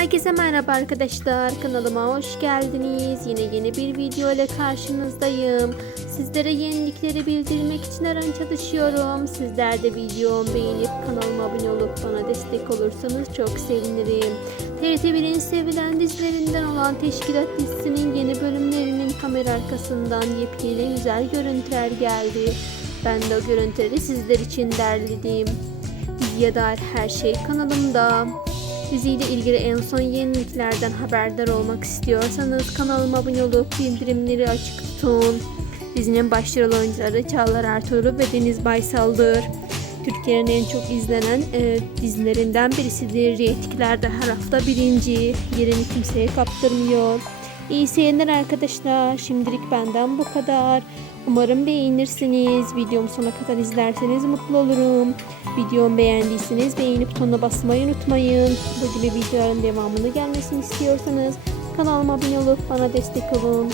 Herkese merhaba arkadaşlar. Kanalıma hoş geldiniz. Yine yeni bir video ile karşınızdayım. Sizlere yenilikleri bildirmek için her an çalışıyorum. Sizler de videomu beğenip kanalıma abone olup bana destek olursanız çok sevinirim. TRT1'in sevilen dizilerinden olan Teşkilat dizisinin yeni bölümlerinin kamera arkasından yepyeni güzel görüntüler geldi. Ben de o görüntüleri sizler için derledim. Diziye dair her şey kanalımda. Diziyle ilgili en son yeniliklerden haberdar olmak istiyorsanız kanalıma abone olup bildirimleri açık tutun. Dizinin başrol oyuncuları Çağlar Ertuğrul ve Deniz Baysal'dır. Türkiye'nin en çok izlenen e, dizilerinden birisidir. Reytinglerde her hafta birinci. Yerini kimseye kaptırmıyor. İyi seyirler arkadaşlar. Şimdilik benden bu kadar. Umarım beğenirsiniz. Videomu sona kadar izlerseniz mutlu olurum. Videomu beğendiyseniz beğeni butonuna basmayı unutmayın. Bu gibi videoların devamını gelmesini istiyorsanız kanalıma abone olup bana destek olun.